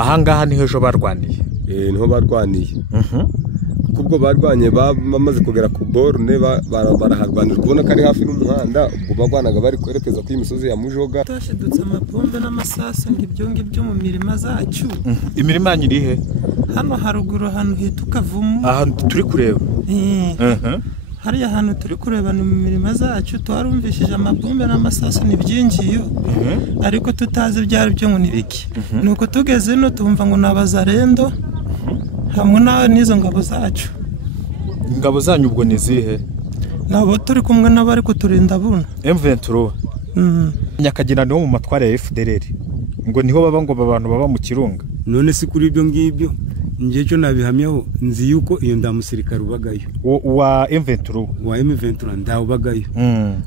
ahangaha niho ejo barwaniye niho barwaniye kubwo barwanye bamaze kugera ku borne baraharwanira kubona ko ari hafi n'umuhanda ubwo bagwanaga bari kwerekeza ku imisozi ya Mujoga twashidutse amapombe n'amasasu ngibyo mu mirima zacu. imirima nyirihe hano haruguru ahantu hita Kavumu ahantu turi kureba hariya ahantu turi kureba ni mu mirima zacu twarumvishije amapombe n'amasasu nibyingiyo ariko tutazi byari byo ngo nibiki nuko tugeze no tumva ngo nabazarendo hamwe n'izo ngabo zacu. ingabo zanyu ubwo ni zihe? nabo turi kumwe n'abari kuturinda buno M23 Nyakagina niho mu matware ya FDLR ngo niho baba ngo abantu baba mu Kirunga. None si kuri ibyo ngibyo ngiye cyo nabihamyaho nzi yuko iyo ndamusirikare ubagayo wa M23 ndawubagayo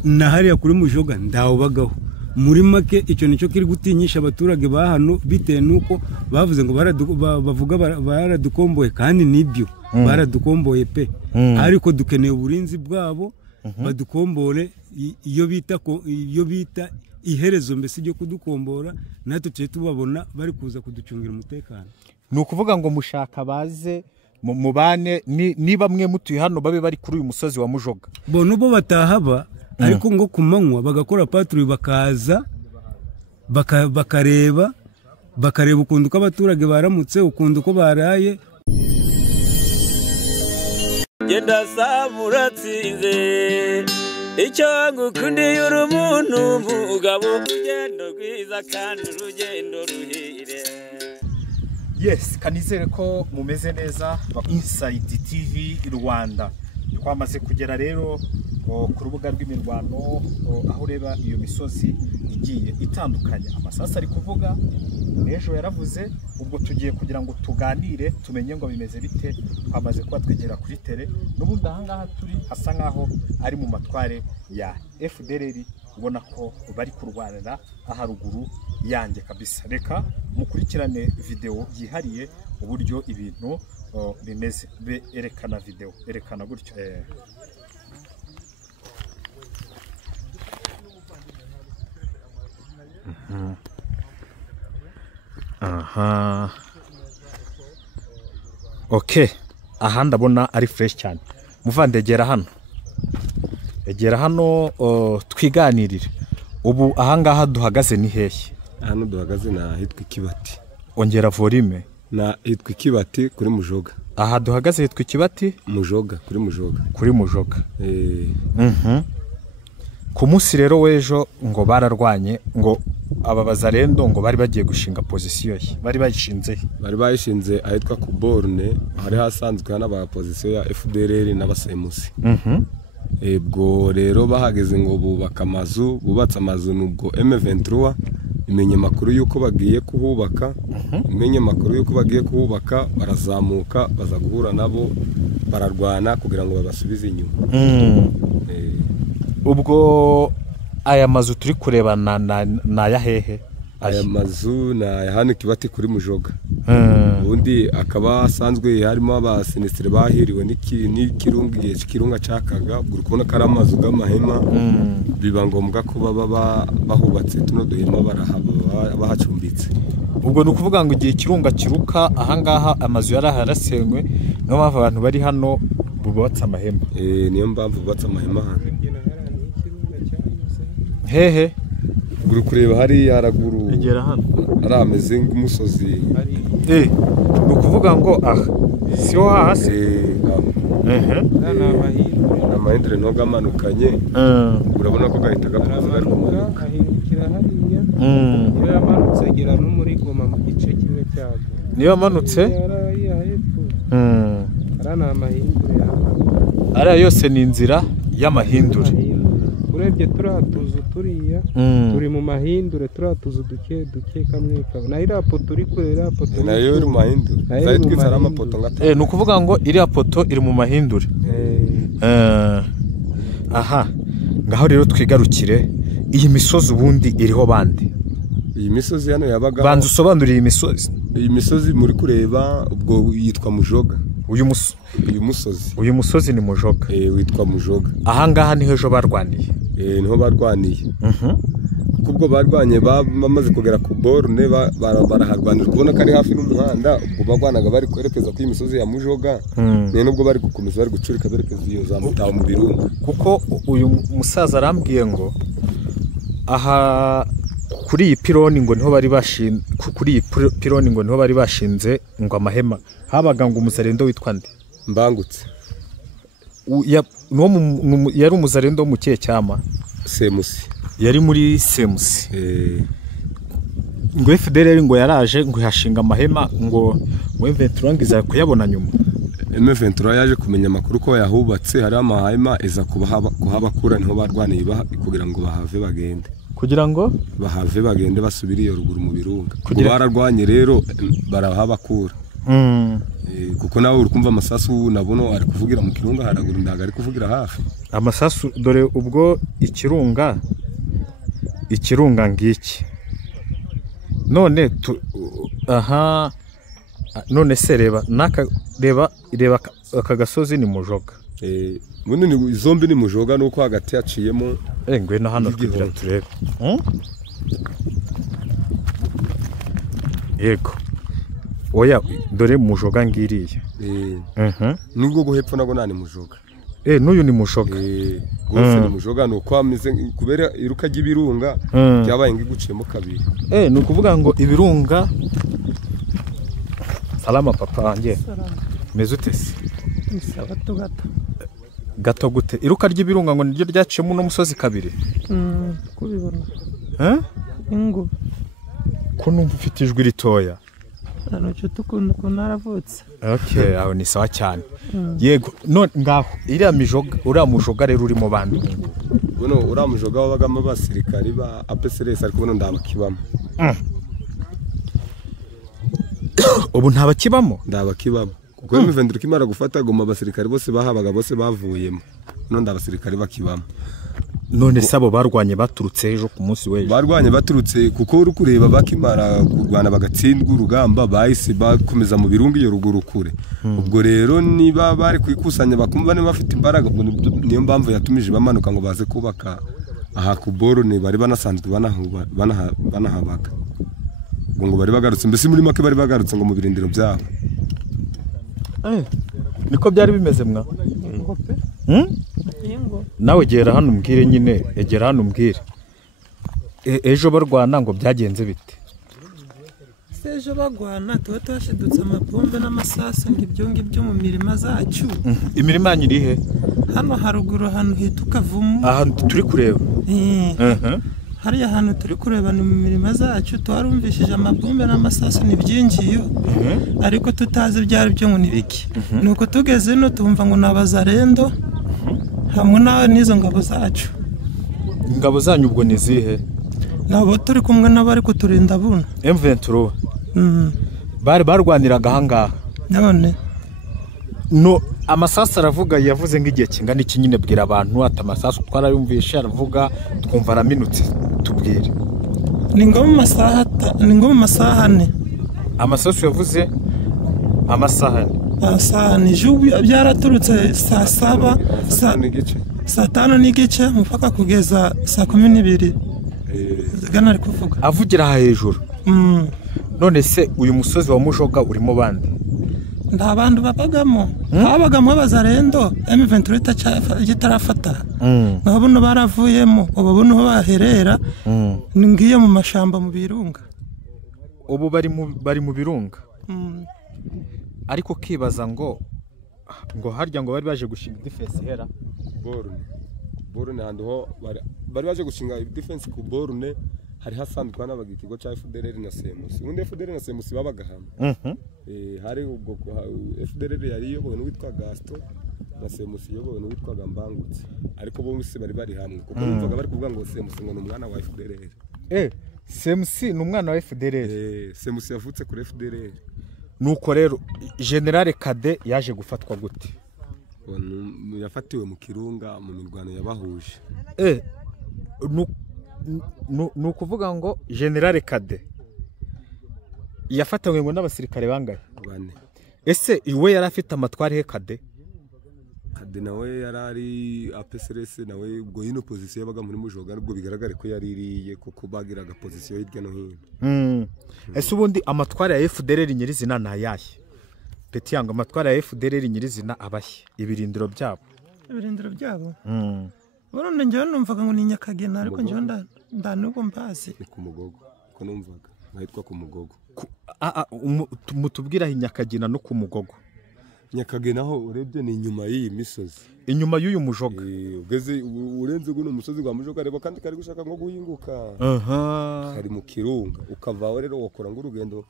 na hariya kuri Mujoga ndawubagaho. Muri make icyo nicyo kiri gutinyisha abaturage ba hano bitewe nuko bavuze ngo bavuga baradukomboye kandi nibyo baradukomboye pe ariko dukeneye uburinzi bwabo badukombore iyo bita iherezo mbese ryo kudukombora natwe tuce tubabona bari kuza kuducungira umutekano. Ni ukuvuga ngo mushaka baze mubane ni bamwe mutuye hano babe bari kuri uyu musozi wa Mujoga bo nubo batahaba ariko ngo kumanywa bagakora patrouille bakaza bakareba ukuntu ko abaturage baramutse ukuntu ko baraye. Genda samuratsinze icyo ngukundiye uri umuntu mugabo urugendo rwiza kandi urugendo ruhire. Yes, kanizere ko mumeze neza. Inside TV Rwanda twamaze kugera rero ku rubuga rw'imirwano aho ureba iyo misozi igiye itandukanye amasasa ari kuvuga n'ejo yaravuze ubwo tugiye kugira ngo tuganire tumenye ngo bimeze bite. Twamaze kuba twegera kuri tele n'ubundi ahangaha turi hasa nkaho ari mu matware ya FDLR ubona ko bari kurwanira aharuguru yanjye kabisa. Reka mukurikirane video yihariye uburyo ibintu bimeze erekana video erekana gutyo aha okay aha ndabona ari fresh cyane muvandegera hano egera hano twiganirire ubu ahangaha duhagaze ni hehe? hano duhagaze na hitwa Ikibati. Ongera volume. Na hitwa Ikibati kuri Mujoga. Aha duhagaze hitwa Ikibati Mujoga kuri Mujoga ku munsi rero wejo ngo bararwanye ngo ababazarendo ngo bari bagiye gushinga position ye bari bayishinze ahitwa ku borne hari hasanzwe n'aba position ya FDLR n'abasemusi ebwo rero bahageze ngo bubaka amazu bubatse amazu nubwo M23 imenye makuru yuko bagiye kuhubaka barazamuka baza guhura nabo bararwana kugira ngo babasubize inyuma. Ubwo aya mazu turi kureba na ya hehe? Aya mazu na hano Ikibati kuri Mujoga. Ubundi akaba asanzwe harimo abasinistre bahiriwe n'ikirunga cakaga uri kubona ko ari amazu g'amahema biba ngombwa ko baba bahubatse tuno duhema bahacumbitse. Ubwo nukuvuga ngo igihe kirunga kiruka ahangaha amazu yaraharasenywe no mpamvu abantu bari hano bubatse amahema. Niyo mpamvu bubatse amahema hano. Hehe uri kureba hari haraguru igera hano ari ameze nk'umusozi nukuvuga ngo siho hasi amahindure no gamanukanye urabona ko gahita gakomeza ahindukira hariya iyo yamanutse agera no muri Goma mu gice kimwe cyabo niyo yamanutse arana amahindure ariya yose ni inzira y'amahindure. Urebye turatuzu turiya turi mu mahindure turatuzu duke kamwe na iriya poto uri kurera poto nayo iri mu mahindure zayitwitse ari amapoto ngata ni ukuvuga ngo iriya poto iri mu mahindure. Aha ngaho rero twigarukire iyi misozi ubundi iriho bande? Iyi misozi hano yabaga banza usobanurire iyi misozi muri kureba ubwo yitwa Mujoga. Uyu musozi ni Mujoga witwa Mujoga. Ahangaha niho ejo barwaniye niho barwaniye kubwo barwanye bamaze kugera ku borne baraharwanira kubona ko ari hafi n'umuhanda ubwo bagwanaga bari kwerekeza ku imisozi ya Mujoga ne nubwo bari gukomeza bari gucurika berekeza iyo za Mutaho mu Birunga kuko uyu musaza arambwiye ngo aha kuri iyi pironi ngo niho bari bashinze kuri iyi pironi ngo niho bari bashinze ngo amahema habaga ngo umuzarendo witwa nde Mbangutse yari umuzarendo mu kihe cyama Semusi yari muri Semusi ngo FDLR ngo yaraje ngo yashinga amahema ngo M23 iza kuyabona nyuma M23 yaje kumenya amakuru ko yahubatse hari amahema iza kuhabakura niho barwaniye kugira ngo bahave bagende kugira ngo bahave bagende basubire iyo ruguru mu Birunga bararwanye rero barahabakura kuko nawe uri kumva amasasu nabono ari kuvugira mu Kirunga haraguru ndaga ari kuvugira hafi amasasu dore ubwo ikirunga ngiki none aha none se reba aka gasozi ni Mujoga munini zombi ni Mujoga nuko hagati yaciyemo ngwe na hano kugira turebe yego oya dore Mujoga ngiriye nubwo guhepfo nabo nani Mujoga n'uyu ni Mujoga gose ni Mujoga nuko ameze kubera iruka ry'ibirunga byabaye ngiguciyemo kabiri ni ukuvuga ngo ibirunga salama papa wanjye meze utese gato gute iruka ry'ibirunga ngo niryo ryaciyemo no musozi kabiri kubibona ingo ko numva ufite ijwi ritoya cyo tukunda ko naravutse aho ni sawa cyane yego none ngaho uriya Mujoga rero uri mu bandi buno uriya Mujoga wabagamo abasirikari ba APCRS ariko buno ndabakibamo ubu ntabakibamo kuko M23 kimara gufata goma abasirikari bose bahabaga bose bavuyemo none abasirikari bakibamo none sabo barwanye baturutse ejo ku munsi weje barwanye baturutse kuko uri kureba bakimara kurwana bagatsindwa urugamba bahise bakomeza mu Birunga iyo ruguru kure ubwo rero niba bari kwikusanya bakumva ne bafite imbaraga niyo mpamvu yatumije bamanuka ngo baze kubaka aha ku borone bari banasanzwe banahabaga ngo bari bagarutse mbese muri make bari bagarutse ngo mu birindiro byabo niko byari bimeze mwa nawe gera hano umbwire nyine egera hano umbwire ejo barwana ngo byagenze bite ejo bagwana tuba twashidutse amapombe n'amasasu ngo ibyo mu mirima zacu imirima yanyu iri he hano haruguru ahantu hita ukavumu ahantu turi kureba hariya hantu turi kureba ni mu mirima zacu twarumvishije amabombe n'amasasu nibyingiyo ariko tutazi byari byo ngo nibiki nuko tugeze no tumva ngo nabazarendo hamwe n'izo ngabo zacu ingabo zanyu ubwo ni zihe nabo turi kumwe n'abari kuturinda buno M23 bari barwaniraga ahangaha none no amasasu aravuga yavuze nk'igihe kingana iki nyine bwira abantu ati amasasu twarayumvishe aravuga twumva araminutse tubwire ni ngo mu masaha ane amasasu yavuze amasaha ijuru byaraturutse saa 7 saa 5 n'igice mupaka kugeza saa 12 gana ari kuvuga avugira aha hejuru none se uyu musozi wa Mujoga urimo bande nda bantu babagamo habagamo abazarendo M23 gitarafata nabo no baravuyemo ubu buno baherera ngiye mu mashamba mu Birunga ubu bari mu Birunga ariko kibaza ngo harya ngo bari baje gushinga defense hera borone handi ho bari baje gushinga defense ku borone hari hasanzwe n'abaga ikigo cya FDLR na Semusi ubundi FDLR na Semusi babaga hamwe hari ubwo FDLR yari iyobowe n'uwitwa Gaston na Semusi iyobowe n'uwitwa Mbangutse ariko bose bari hamwe kuko bumvaga bari kuvuga ngo Semusi ngo ni umwana wa FDLR Semusi ni umwana wa FDLR Semusi yavutse kuri FDLR nuko rero General Kade yaje gufatwa gute yafatiwe mu Kirunga mu mirwano yabahuje nukuvuga ngo General Kade yafatanywe ngo n'abasirikare bangahe bane ese iwe yari afite amatwari he Kade Kade nawe yarari APSRS nawe ubwo yino position yabaga muri Mujoga nubwo bigaragare ko yaririye kuko bagiraga position hirya no hino. Ese ubundi amatwara ya FDLR nyirizina nayahe? Peti yango amatwara ya FDLR nyirizina abahe ibirindiro byabo? Ibirindiro byabo Burundu njyewe numvaga ngo ni Nyakagena ariko njyewe ndanuko mbazi. Ni ku Mugogo ko numvaga nkahitwa ku Mugogo. Mutubwira Nyakagena no ku Mugogo. Nyakagena ho urebye ni inyuma y'iyi misozi. Inyuma y'uyu Mujoga. Ugeze urenze guno musozi gwa Mujoga reba kandi kari gushaka nko guhinguka. Kari mu Kirunga ukavaho rero wakora ngurugendo.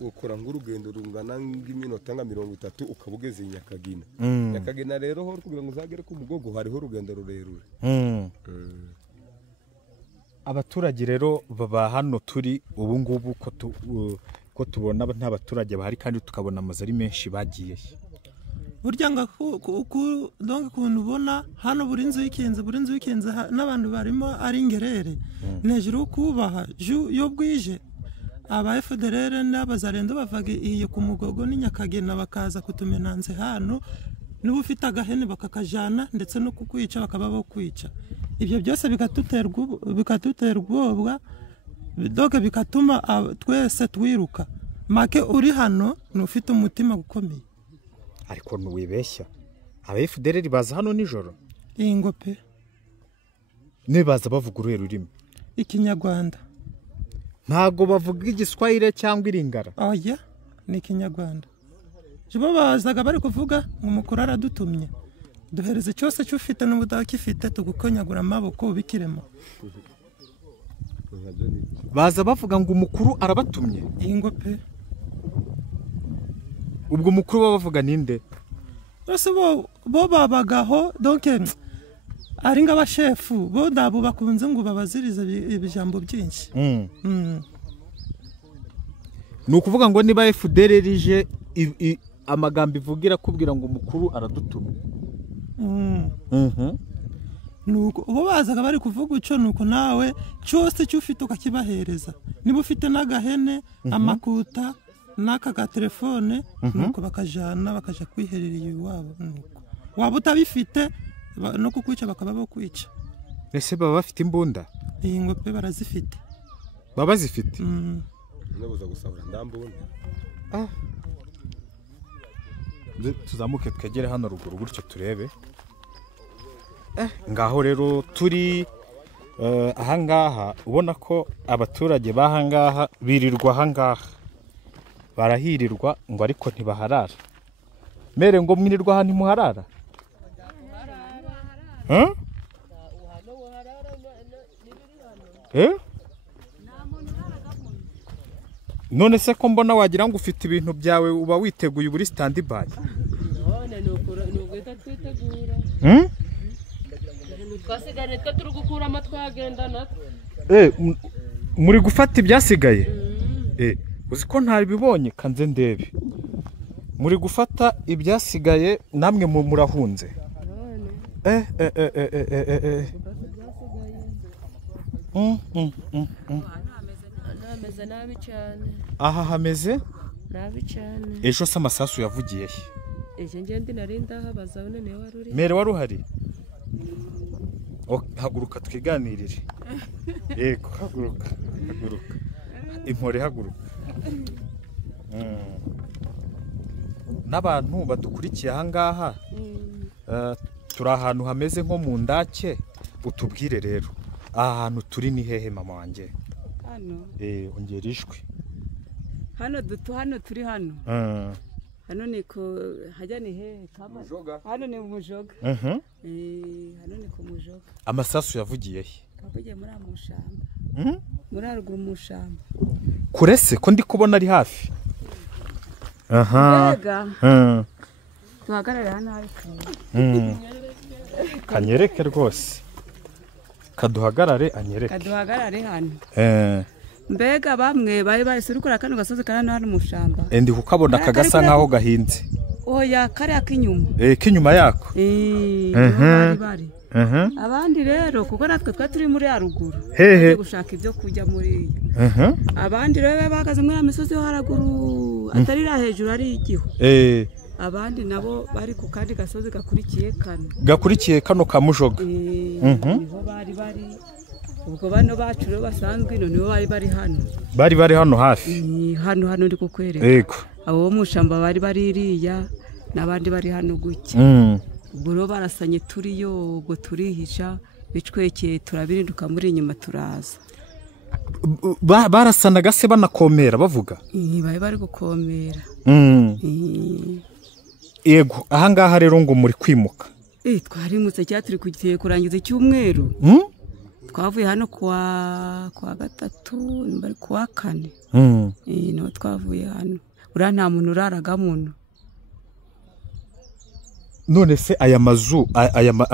Ukora ngurugendo rungana ng'iminota nka 30 ukabugeze Nyakagena. Nyakagena rero ho kugira ngo uzagere ku Mugogo hariho urugendo rurerure. Abaturage rero baba hano turi ubu ngubu ko tubona nta baturage bahari kandi tukabona amazu ari menshi bagiye. Burya nga donc kuntu ubona hano burinzi wikenze n'abantu barimo ari ingerere nejuru kubaha yo bwije aba FDLR n'abazarendo bavaga iyo ku Mugogo ni Nyakagena bakaza kutumenanze hano niba ufite agahene bakakajana ndetse no kukwica bakaba bakwica. Ibyo byose bikatuterwa ubwoba doga bikatuma twese twiruka make uri hano n'ufite umutima gukomeye. Ariko nuwibeshya aba FDLR baza hano nijoro ingope nibaza bavuga ururimi Ikinyarwanda ntago bavuga Igiswahili cyangwa Iringara. Oya ni Ikinyarwanda. Jibo bazaga bari kuvuga umukuru aradutumye duhereze cyose cyufite n'ubudakifite tugukonyagura amaboko ubikiremo. Baza bavuga ngo umukuru arabatumye ingope. Ubwo umukuru bavuga ninde? Bose bo babagaho donc ari ng'abashefu bo ndabo bakunze ngo babazirize ibijambo byinshi. Nukuvuga ngo niba FDLR ije amagambo ivugira kubwira ngo umukuru aradutumye. Nuko ubo bazaga bari kuvuga uco nuko nawe cyose cyufite ukakibahereza. Niba ufite n'agahene amakuta n'aka ga telefone nuko bakajana bakaja kwiherera iwabo nuko. Waba utabifite no kukwica bakaba bakwica. Ese baba bafite imbunda? Iyi ngope barazifite. Baba zifite? Nabuza gusabura ndambunda. Tuzamuke twegere hano ruguru gutyo turebe. Ngaho rero turi ahangaha ubona ko abaturage bahangaha birirwa ahangaha barahirirwa ngo ariko ntibaharara. Mere ngo mwirirwa hano muharara? None se ko mbona wagira ngo ufite ibintu byawe uba witeguye uburi stand by? None nuguhita twitegura. Twasigare twe turi gukura amatwagenda natwe. Muri gufata ibyasigaye? Uzi ko ntabibonye kanze ndebe. Muri gufata ibyasigaye namwe murahunze. Hameze nabi cyane. Aha hameze nabi cyane. Ejo se amasasu yavugiye he? Ejo ngende narinda habaza none waruri. Mere wari uhari? Haguruka twiganirire. Yego haguruka. Impore haguruka. N'abantu badukurikiye ahangaha turi ahantu hameze nko mu ndake utubwire rero aha hantu turi ni hehe mama wanjye? Hano ongera ijwi. Hano turi hano. Hano niko hajya ni hehe kama hano ni Mujoga. Hano ni ku Mujoga. Amasasu yavugiye he? Kavugiye muri amushamba. Muri aruguru mushamba. Kurese ko ndi kubona ari hafi. Tuhagarare hano hari kanyereke rwose. Kaduhagarare anyereke. Kaduhagarare hano. Mbega bamwe bari barisirukura kano gasozi kana hano mushamba. Ndi kukabona kagasa nkaho gahinze. Oya kare akinyuma. Kinyuma yako. Bari. Abandi rero kuko natwe twaturi muri aruguru. Gushaka ibyo kujya muri. Abandi rero bagaze muri amisozi yo haraguru atari ra hejuru ari igiho. abandi nabo bari ku kandi gasozi gakurikiye kano ka Mujoga. Niho bari ubwo bano bacu rero basanzwe niho bari hano hafi hano ndi kukwereka yego abo bo mu shamba bari iriya n'abandi bari hano guke ubwo rero barasanye turiyo ubwo turihisha bicwekeye turabirinduka muri inyuma turaza barasanaga se banakomera bavuga bari gukomera yego ahangaha rero ngo muri kwimuka twarimutse cyangwa turi kugiye kurangiza icyumweru twavuye hano kuwa gatatu bari kuwa kane niho twavuye hano uriya nta muntu uraraga muno none se aya mazu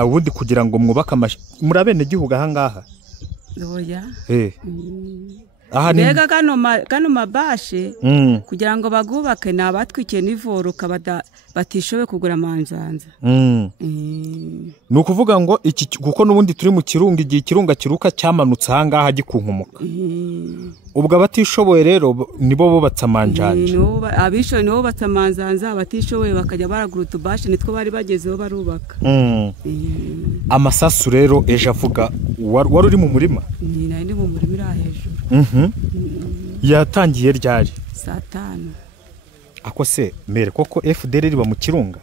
ubundi kugira ngo mwubake muri abenegihugu ahangaha oya aha ni mbega kano mabashe kugira ngo bagubake ni abatwikiye n'ivoruka batishoboye kugura amanzanza ni ukuvuga ngo kuko n'ubundi turi mu kirunga igihe ikirunga kiruka cyamanutse ahangaha gikunkumuka ubwo abatishoboye rero nibo bubatse amanjanja abishoboye nibo bubatse amanzanza abatishoboye bakajya baragura utubashe nitwo bari bagezeho barubaka amasasu rero ejo avuga wari uri mu murima nari ndi mu murima iri hejuru yatangiye ryari saa 5 ako se mere koko FDR riba mu kirunga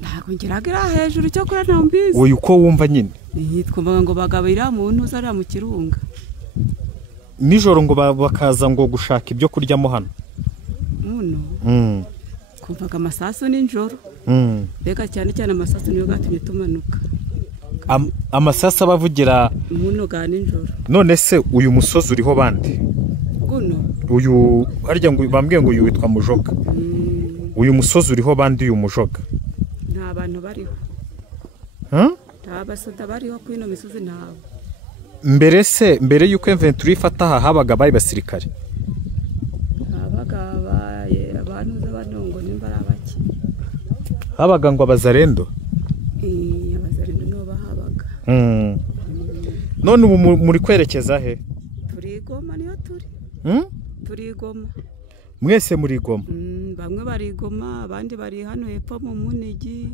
ntabwo ngiraga hejuru cyo kuri nta mbizi wowe uko wumva nyine twumvaga ngo bagabira mu ntu zari mu kirunga nijoro ngo bakaza ngo gushaka ibyo kuryamo hano twumvaga amasasu nijoro mbega cyane amasasu niyo gatumye tumanuka amasasu abavugira muno ga nijoro none se uyu musozi uriho bande uyu harya ngo bambwiye ngo uyu witwa Mujoga uyu musozi uriho bande uyu Mujoga nta bantu bariho nta basoda bariho ku ino misozi ntabo mbere yuko Inventory ifata aha habaga bayi basirikare habaga abantu z'abanongo nimbara baki habaga ngo abazarendo abazarendo no bahabaga none ubu muri kwerekeza he turigoma niyo turigoma mwese muri Goma bamwe bari Goma abandi bari hano hepfo mu Munigi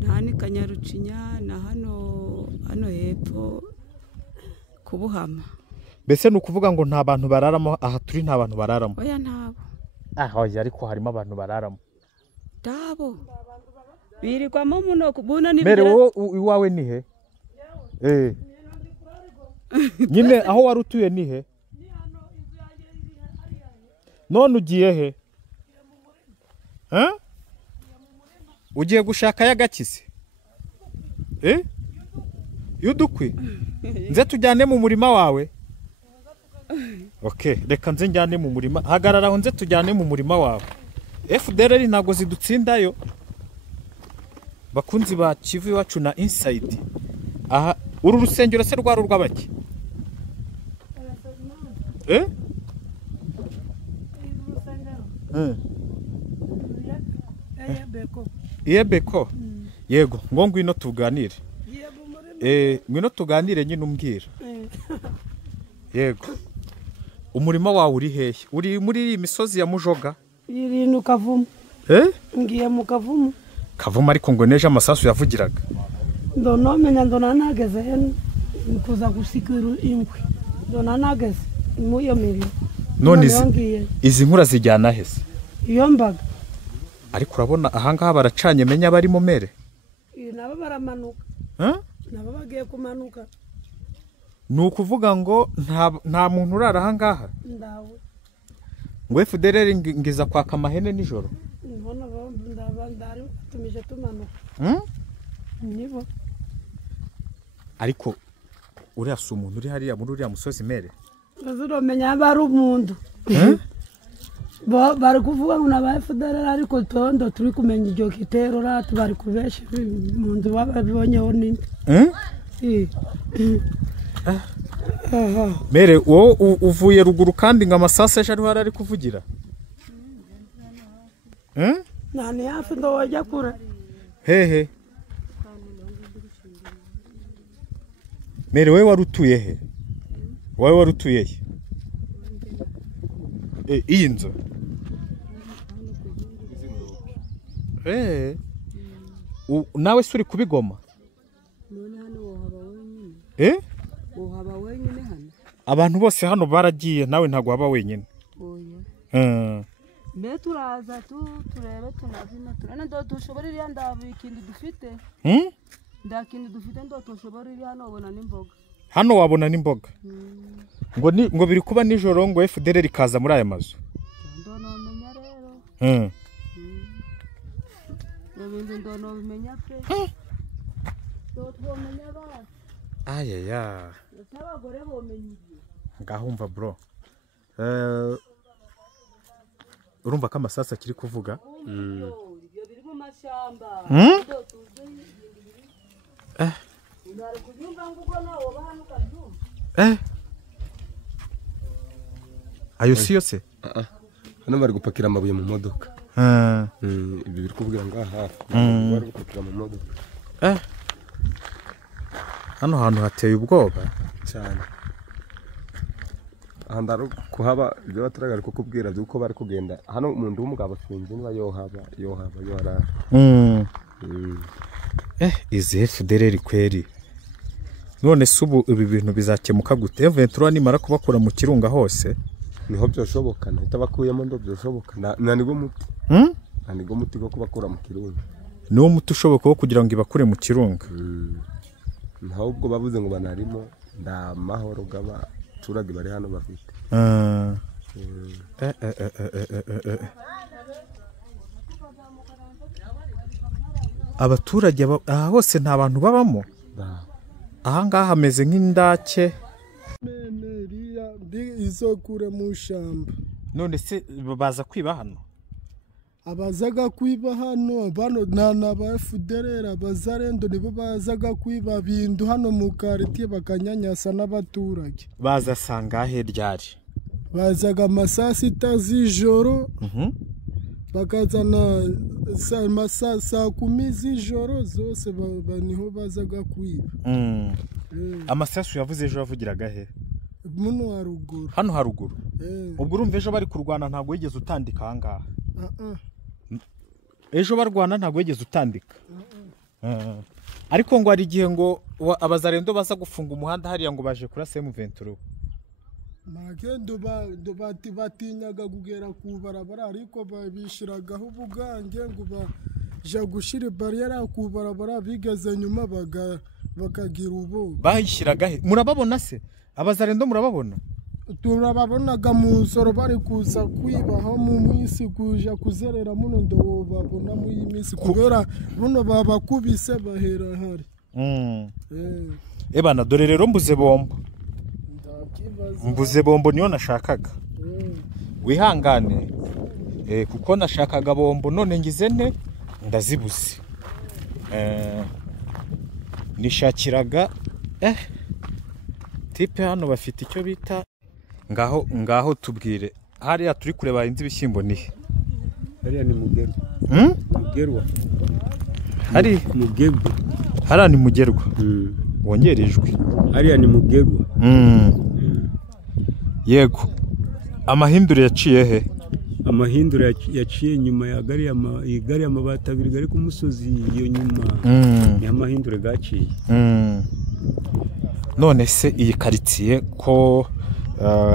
nta Kanyarucinya na hano hepfo kubuhama mbese ni ukuvuga ngo nta bantu bararamo aha turi nta bantu bararamo oya ntabo oya ariko harimo abantu bararamo dabo birigwamo muno kubuna ni mbere wowe iwawe ni he nyine aho wari utuye ni he none ugiye he ugiye gushaka y'agakize y'udukwi nze tujyane mu murima wawe reka nze njyane mu murima hagarara aho nze tujyane mu murima wawe FDR ntabwo zidutsindayo bakunzi ba Kivu iwacu na Inside aha uru rusengero se rwari urw'abaki Beko yego ngo ngwino tuganire ngwino tuganire nyine umbwira yego umurima wawe uri hehe uri muri iyi misozi ya Mujoga iri no Kavumu ngiye mu Kavumu ariko ngo neje amasasu yavugiraga ndomenya nageze kuza gusikira inkwi nageze mu iyo mirimo none izi nkura zijyana hese iyo mbaga ariko urabona ahangaha baracanye menya bari mu mere nabo baramanuka nabo bagiye kumanuka ni ukuvuga ngo nta muntu urara ahangaha ndawe ngo FDR ngiza kwaka amahene nijoro mbona ndabandari tumije tumanuka nibo ariko uriya si umuntu uri hariya muri uriya musozi mere bazuromenya bari umuntu bari kuvuga ngo naba FDR ariko tondo turi kumenya iryo kitero ratu bari kubesha umuntu babibonyeho ninde mere wowe uvuye ruguru kandi ngo amasasa ejo ariho ari kuvugira nani hafi ndo wajya kure hehe mere wowe wari utuye he wowe wari utuye he iyi nzu nawe se uri kubigoma none hano wohaba wenyine wohaba wenyine hano abantu bose hano baragiye nawe ntabwo waba wenyine oya mbe turaza turebe tunazina turane ndo dushobora iriya ndabu ikindi dufite nda kindi dufite ndo dushobora iriya hano ubona n'imboga hano wabona n'imboga ngo biri kuba nijoro ngo FDLR ikaza muri aya mazu ndo nomenya rero ibintu ndo nomenya pe ndo twomenya basi ayaya abagore bomenya ngahumva bro urumva ko amasasa akiri kuvuga ibyo biri mu mashyamba ayo si yose hano bari gupakira amabuye mu modoka ibi biri kubwira ngaha hafi bari gupakira mu modoka hano hantu hateye ubwoba cyane ahandi kuhaba ibyo baturagara kukubwira byuko bari kugenda hano umuntu w'umugabo twinze niba yohaba yorara izi FDLR kweri none se ubu ibi bintu bizakemuka gute Ventura nimara kubakura mu kirunga hose niho byoshoboka nahita bakuyemo ndo byoshoboka nanigo muti nanigo muti go kubakura mu kirunga niwo muti ushoboka wo kugira ngo ibakure mu kirunga ntabwo bavuze ngo banarimo ndamahoro gaba turage bari hano bafite abaturage aha hose nta bantu babamo aha ngaha hameze nk'indake izokure mu shamba none se baza kwiba hano abazaga kwiba hano bano nana ba FDLR abazarendo nibo bazaga kwiba bintu hano mu quartier bakanyanyasa n'abaturage baza sangahe ryari bazaga amasasi z'ijoro bakazana saa 10 z'ijoro zose niho bazaga kwiba amasasu yavuze ejo yavugiraga he muno haruguru hano haruguru ubwo urumva ejo bari kurwana ntabwo wigeze utandika aha ngaha ejo barwana ntabwo wigeze utandika ariko ngo hari igihe ngo abazarendo baza gufunga umuhanda hariya ngo baje kurasa M23 magendo batinyaga kugera ku barabara ariko babishiragaho ubugange ngo baja gushira barriere ku barabara bigeze nyuma bakagira ubo bayishiraga he murababona se abazarendo murababona turababonaga mu nsoro bari kuza kwibaho mu minsi kuja kuzerera muno ndo babona mu minsi kubera buno babakubise bahera hari ebana dore rero mbuze bombo niyo nashakaga wihangane kuko nashakaga bombo none ngize nte ndazibuze nishakiraga tipe hano bafite icyo bita ngaho tubwire hariya turi kureba inzi bishyimbo nihe hariya ni mugerwa mugerwa hari mugerwa hariya ni mugerwa wongera ijwi hariya ni mugerwa yego amahindure yaciye he amahindure yaciye nyuma ya gari amabati abiri gari ku musozi iyo nyuma ni amahindure gaciye none se iyi quartier ko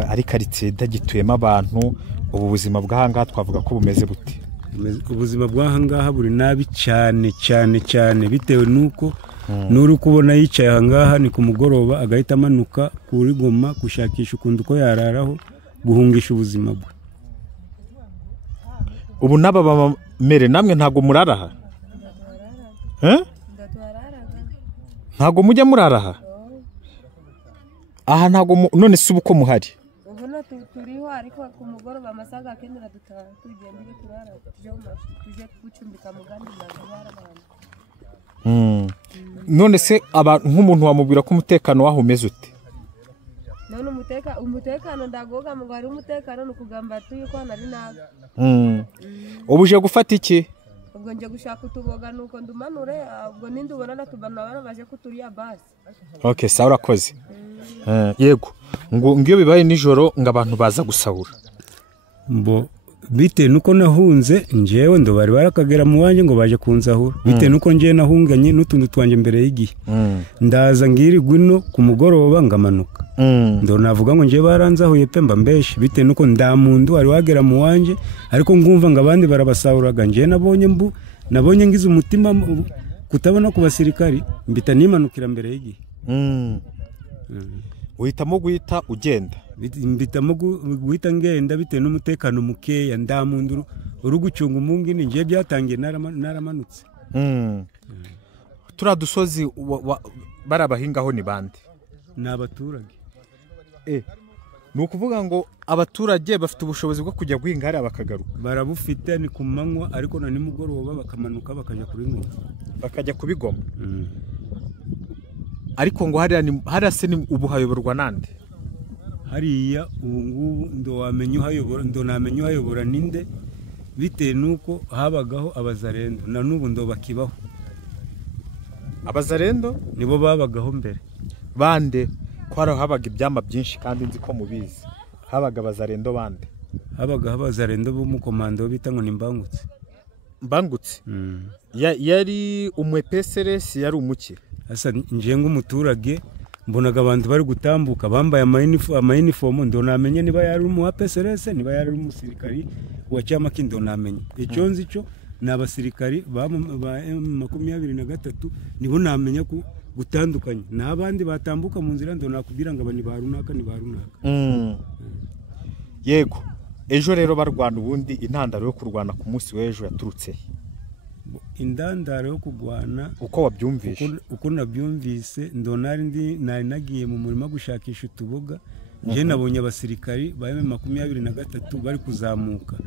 ari quartier idagituyemo abantu ubu buzima bw'ahangaha twavuga ko bumeze bute ubuzima bw'ahangaha buri nabi cyane bitewe nuko nuri kubona yicaye ahangaha ni ku mugoroba agahita amanuka kuri Goma gushakisha ukundi ko yararaho guhungisha ubuzima bwe ubu naba bamere namwe ntago muraraha ntago mujya muraraha aha ntago none se ubu ko muhari ubona turiho ariko ku mugoroba amasaga akendera tugenda turara tuje gucumbika mugandi n'abantu none se nk'umuntu wamubwira ko umutekano waho umeze ute none umutekano ndagoga ngo hari umutekano nukugamba tuyuko nari naga ubu uje gufata iki ubwo nje gushaka utuboga nuko ndumanure ubwo nindi ubona natubana abana baje kuturiya basi okay sawa urakoze yego ngo ngiyo bibaye nijoro ngo abantu baza gusahura mbo bitewe nuko nahunze njyewe ndo bari barakagera mu wanjye ngo baje kunzahura bitewe nuko njyewe nahunganye n'utuntu twanjye mbere y'igihe ndaza ngirirwa ino ku mugoroba ngamanuka ndo navuga ngo njyewe baranzahuye pe mba mbeshe bitewe nuko ndamundu wari wagera mu wanjye ariko ngumva ngo abandi barabasahuraga njyewe nabonye ngize umutima kutabona ku basirikari mbita nimanukira mbere y'igihe uhitamo guhita ugenda mbitamo guhita ngenda bitewe n'umutekano mukeya ndamundu uri gucunga umungini njye byatangiye naramanutse turiya dusozi bari abahingaho ni bande? ni abaturage. Ni ukuvuga ngo abaturage bafite ubushobozi bwo kujya guhinga hariya bakagaruka? Barabufite, ni ku manywa ariko na nimugoroba bakamanuka bakajya kubigoma. Bakajya kubigoma? Ariko ngo hariya se ubu hayoborwa nande? Hariya ubu ngubu ndo namenye uhayobora ninde bitewe nuko habagaho abazarendo na n'ubu ndo bakibaho. Abazarendo nibo babagaho mbere. Bande ko habaga ibyama byinshi kandi nzi ko mubizi. Habaga abazarendo bande? Habaga abazarendo b'umukomando bita ngo ni Mbangutse. Mbangutse? Yari umwepeseres, yari umuki? Asa nje ng'umuturage mbonaga abantu bari gutambuka bambaye amayinifomu ndo namenye niba yari umupeseres niba yari umusirikari wa cyama kindo namenye. Icyo nzi cyo n'abasirikari ba 23 nibo namenya ku gutandukanye n'abandi batambuka mu nzira ndo nakubwira ngo abani barunaka ni barunaka. Yego, ejo rero barwana ubundi intandaro yo kurwana ku munsi w'ejo yaturutse? Indandaro yo kugwana uko wabyumvishe? Uko nabyumvise ndo nari nagiye mu murima gushakisha utuboga nje nabonye abasirikari ba 23 bari kuzamuka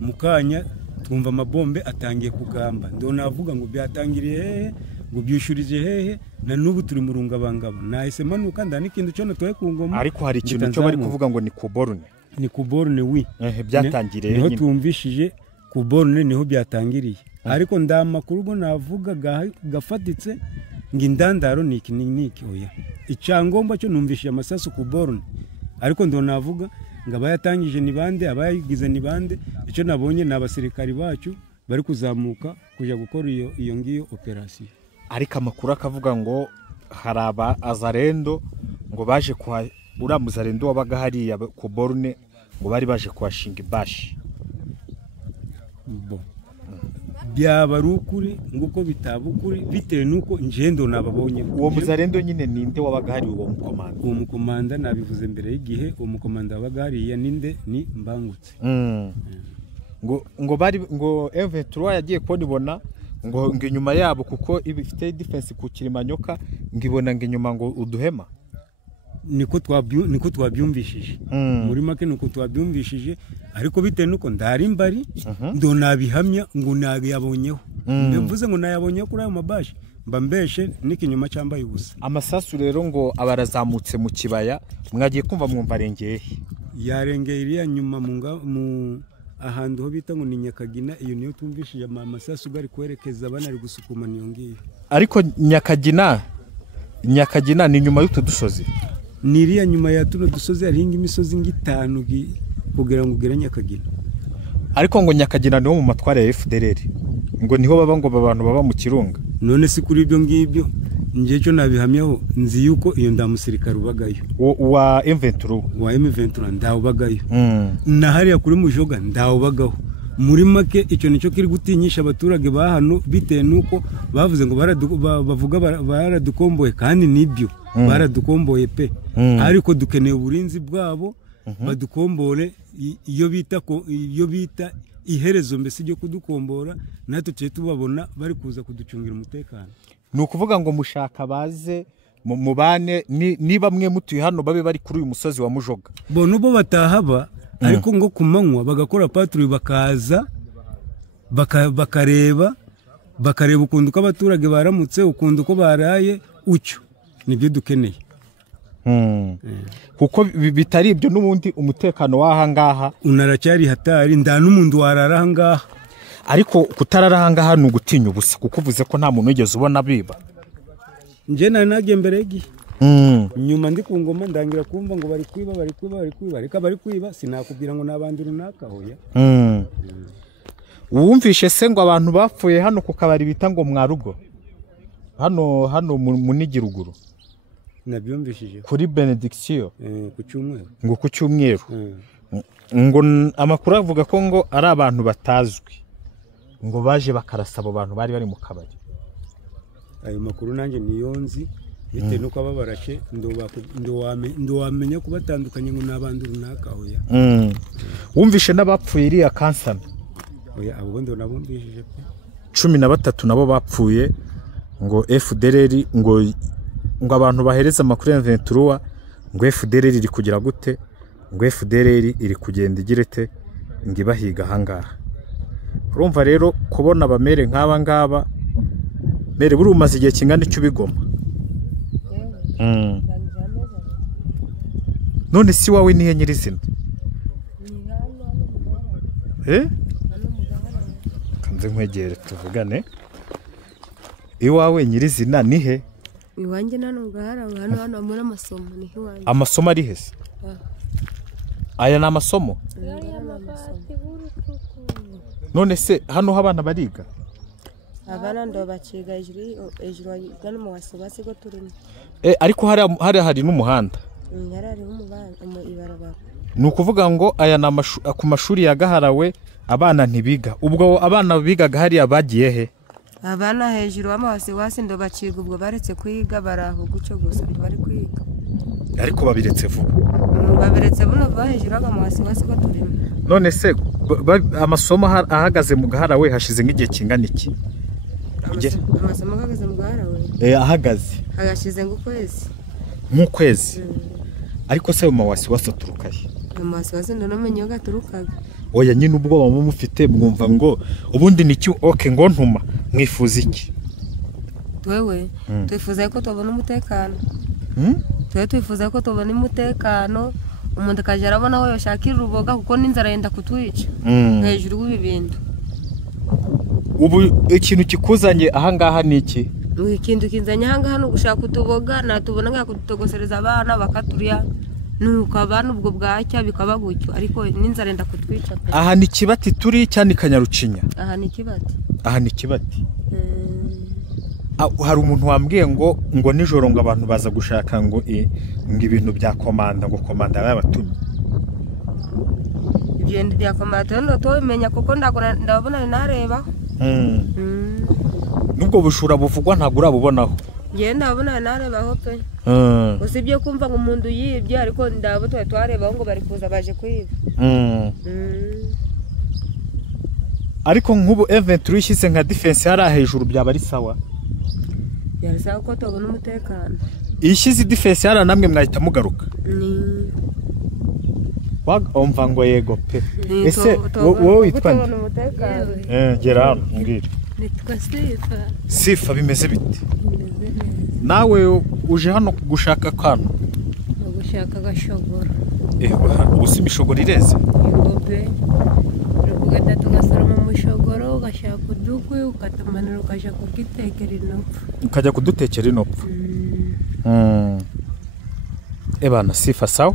mukanya twumva amabombe atangiye kugamba ndo navuga ngo byatangiriye hehe ngo byushurije hehe na nubu turi murunga bangabo nahise manuka ndani kintu cyo natoye ku ngoma. Ariko hari ikintu cyo bari kuvuga ngo ni kuborne? Ni kuborne wi byatangiriye niho tumvishije kuborne niho byatangiriye. Ariko ndamakuru go navuga gafatitse ngo indandaro niki oya icangomba cyo numvishije amasasu kuborne ariko ndo navuga ngo abayatangije ni bande abayigize ni bande. Icyo nabonye n'abasirikari bacu bari kuzamuka kuja gukora iyo ngiyo operation. Ariko amakuru akavuga ngo haraba azarendo ngo baje kwa uramuzarendo wabaga hariya ku borne ngo bari baje kwashinga ibashi. Byaba rukuri nguko bitabukuri bitewe nuko njendo nababonye. Uwo muzarendo nyine ninde wabaga hari uwo mukomanda? Uwo mukomanda nabivuze mbere y'igihe uwo mukomanda wabaga hariya ninde ni Mbangutse. Ngo bari ngo M23 yagiye kubona ngo inyuma yabo kuko ibifite defense ku Kilimanyoka ngibona ngo inyuma ngo uduhema. Niko twabyumvishije muri make nuko twabyumvishije ariko bitewe nuko ndari mbari ndo nabihamya ngo nabiyabonyeho mvuze ngo nayabonyeho kuri ayo mabashi mbambeshe n'ikinyuma cyambaye ubusa. Amasasu rero ngo abarazamutse mu kibaya mwagiye kumva mwumva arengeye? Yarengeye iriya nyuma mu ahantu ho bita ngo ni Nyakagina. Iyo niyo tumvishije amasasu gari kwerekeza banari gusukuma niyo ngiyo. Ariko Nyakagina ni nyuma y'utu dusozi? Niriya nyuma ya tuno dusozi aringa imisozi ngitanu kugira ngo ugere Nyakagina. Ariko ngo Nyakagina niho mu matware ya FDLR ngo niho baba ngo abantu baba mu Kirunga. None si kuri ibyo ngibyo nje cyo nabihamyaho nzi yuko iyo ndamusirikare ubagayo wa M23 ndawubagayo na hariya kuri Mujoga ndawubagaho. Muri make icyo nicyo kiri gutinyisha abaturage ba hano bitewe nuko bavuze ngo bavuga baradukomboye kandi nibyo baradukomboye pe ariko dukeneye uburinzi bwabo badukombore iyo bita iherezo mbese ryo kudukombora natwe cyo tubabona bari kuza kuducungira umutekano. Ni ukuvuga ngo mushaka baze mubane ni bamwe mutuye hano babe bari kuri uyu musozi wa Mujoga bo nubo batahaba ariko ngo kumanywa bagakora patrouille bakaza bakareba ukuntu ko abaturage baramutse ukuntu ko baraye ucyo nibyo dukeneye. Kuko bitari ibyo n'ubundi umutekano w'aha ngaha unaracyari hatari nda n'umuntu warara aha ngaha. Ariko kutarara aha ngaha ni ugutinya ubusa kuko uvuze ko nta muntu wigeze ubona biba. Nje nagiye mbere y'igihe nyuma ndi ku ngoma ndangira kumva ngo bari kwiba reka bari kwiba sinakubwira ngo nabandi runaka hoya. Wumvishe se ngo abantu bapfuye hano ku kabari bita ngo Mwarugo hano mu Nigiruguru? Nabyumvishije kuri Benediction ku cyumweru, ngo ku cyumweru ngo amakuru avuga ko ngo ari abantu batazwi ngo baje bakarasa abo bantu bari bari mu kabari. Ayo makuru nanjye niyonzi bitewe nuko ababarashe ndo wamenya kubatandukanye ngo nabandi runaka hoya. Wumvishe n'abapfuye iriya Kansana? Oya, abo bondo nabumvishije pe 13 nabo bapfuye ngo FDLR ngo abantu bahereza amakuru ya Ventura ngo FDLR iri kugira gute, ngo FDLR iri kugenda igirete ngo ibahiga hangaha. Urumva rero kubona abamere nk'aba ngaba mere buri umaze igihe kingana icyo bigoma. None si wawe nihe nyirizina? Kanze nkwegere tuvugane. Iwawe nyirizina nihe? Iwanjye nano gahara hano muri amasomo nihe iwanjye. Amasomo ari hese? Aya na amasomo? None se hano abana bariga? Abana ndo baciga ejuru gano mu wasibase go turimo. Ariko hari n'umuhanda. Hari mu ibarabara. Nukuvuga ngo aya na ku mashuri ya Gaharawe abana ntibiga. Ubwo abana bigaga hari abagiye he? Abana hejuru wasi ndo baciga ubwo baretse kwiga baraho gucyo gusa bari kwiga. Ariko babiretse vuba. Babiretse buno hejuru wasi go turimo. None se amasomo ahagaze mu Gaharawe hashize nk'igihe kingana iki? Amasomo ahagaze mu Gaharawe? Ahagaze. Hagashize nk'ukwezi. Nk'ukwezi. Ariko se mu wasi aturukaye? Mu wasi ndo namenye gaturukaga. Oya nyine ubwo bamwe mufite mwumva ngo ubundi ni cyo ngo ntuma mwifuza iki? Wewe twifuza ko tubona umutekano. Twifuza ko tubona umutekano, umuntu akaje arabona aho yoshakira uruboga kuko n'inzara yenda kutwica hejuru y'ibintu. Ubu ikintu kikuzanye aha ngaha ni iki? Ikintu kinzanye aha ngaha no gushaka utuboga natubona nka kututogosereza abana bakaturya nuko abana ubwo bwacya bikaba gutyo ariko n'inzara yenda kutwica. Aha ni Kibati turi cyane Kanyarucinya? Aha ni Kibati. Aha ni Kibati. Hari umuntu wambwiye ngo nijoro ngo abantu baza gushaka ngo ibintu bya komanda ngo komanda y'abatumye. Ibyo bya komanda no tobimenya kuko ndabona nareba. Nubwo bushura buvugwa ntago urabubonaho. Ngiye ndabona narebaho pe. Usibye kumva ngo umuntu yibye ariko ndabo twarebaho ngo bari kuza baje kwiba. Ariko nk'ubu event rishyize nka defense hari hejuru byaba ari sawa. Yarasaba ko tubona umutekano. Ishyize defense hari namwe mwahita mugaruka. Umva ngo yego pe. Ese wowe witwa nde? Gera hano mbwira. Nitwa Sifa. Sifa bimeze bite? Nawe uje hano gushaka kano? Gushaka gashogoro. Ubusi imishogoro ireze? Yobe. Rugata tugasara mu mushogoro ugashaka udukwe ukatamanira ukajya kugitekera inopfu. Ukajya kudutekera inopfu. Ebana Sifa sawa?